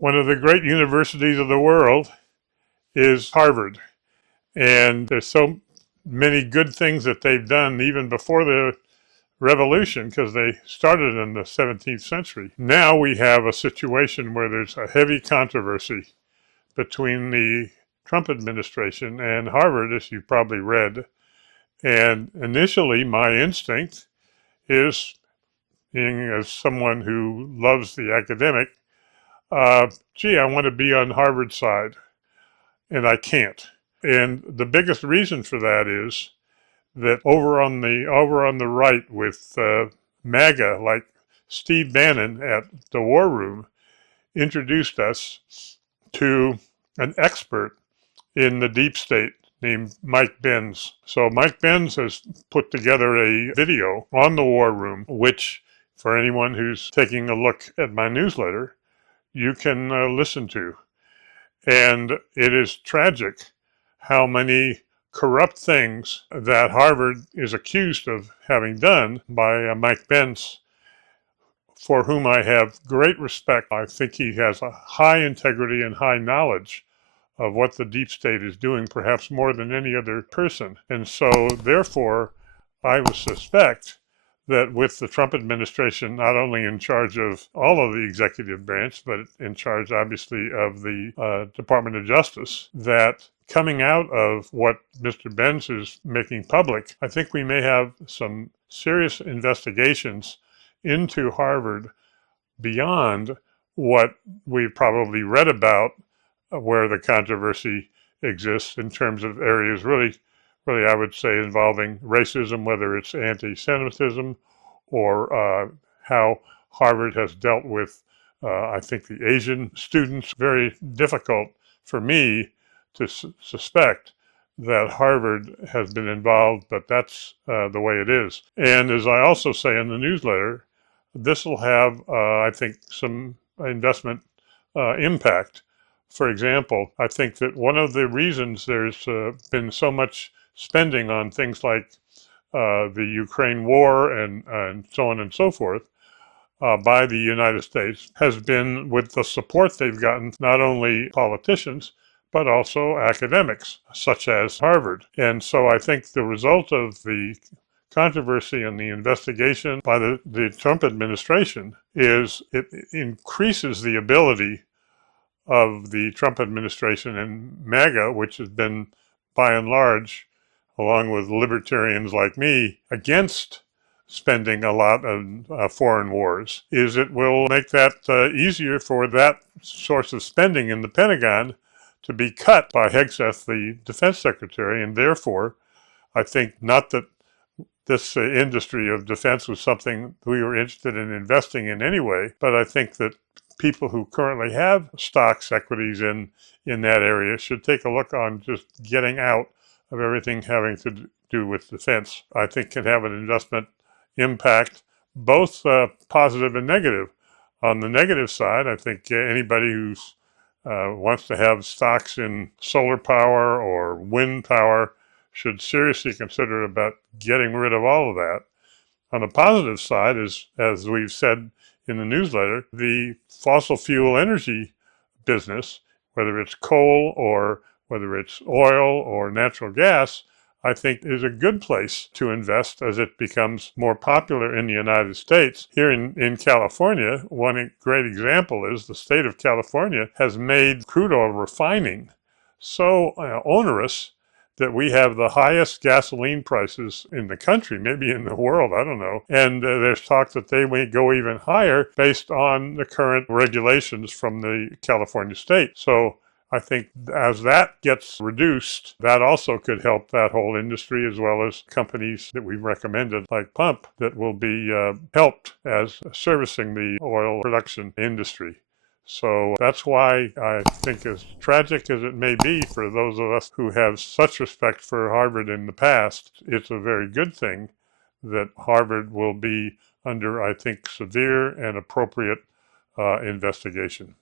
One of the great universities of the world is Harvard. And there's so many good things that they've done even before the revolution because they started in the 17th century. Now we have a situation where there's a heavy controversy between the Trump administration and Harvard, as you probably read. And initially, my instinct is, being as someone who loves the academic, gee, I want to be on Harvard's side, and I can't. And the biggest reason for that is that over on the right with MAGA, like Steve Bannon at the War Room, introduced us to an expert in the deep state named Mike Benz. So Mike Benz has put together a video on the War Room, which, for anyone who's taking a look at my newsletter, you can listen to. And it is tragic how many corrupt things that Harvard is accused of having done by Mike Benz, for whom I have great respect. I think he has a high integrity and high knowledge of what the deep state is doing, perhaps more than any other person. And so, therefore, I would suspect that with the Trump administration not only in charge of all of the executive branch, but in charge, obviously, of the Department of Justice, that coming out of what Mr. Benz is making public, I think we may have some serious investigations into Harvard beyond what we've probably read about, where the controversy exists in terms of areas really, I would say, involving racism, whether it's anti-Semitism or how Harvard has dealt with, I think, the Asian students. Very difficult for me to suspect that Harvard has been involved, but that's the way it is. And as I also say in the newsletter, this will have, I think, some investment impact. For example, I think that one of the reasons there's been so much spending on things like the Ukraine war and so on and so forth by the United States has been with the support they've gotten, not only politicians, but also academics, such as Harvard. And so I think the result of the controversy and the investigation by the Trump administration is it increases the ability of the Trump administration and MAGA, which has been, by and large, along with libertarians like me, against spending a lot on foreign wars, is it will make that easier for that source of spending in the Pentagon to be cut by Hegseth, the defense secretary, and therefore, I think not that this industry of defense was something we were interested in investing in anyway, but I think that people who currently have stocks, equities in that area should take a look on just getting out of everything having to do with defense. I think can have an investment impact, both positive and negative. On the negative side, I think anybody who wants to have stocks in solar power or wind power should seriously consider about getting rid of all of that. On the positive side, as we've said in the newsletter, the fossil fuel energy business, whether it's coal or whether it's oil or natural gas, I think is a good place to invest as it becomes more popular in the United States. Here in California, one great example is the state of California has made crude oil refining so onerous that we have the highest gasoline prices in the country, maybe in the world, I don't know. And there's talk that they may go even higher based on the current regulations from the California state. So I think as that gets reduced, that also could help that whole industry, as well as companies that we've recommended like Pump that will be helped as servicing the oil production industry. So that's why I think, as tragic as it may be for those of us who have such respect for Harvard in the past, it's a very good thing that Harvard will be under, I think, severe and appropriate investigation.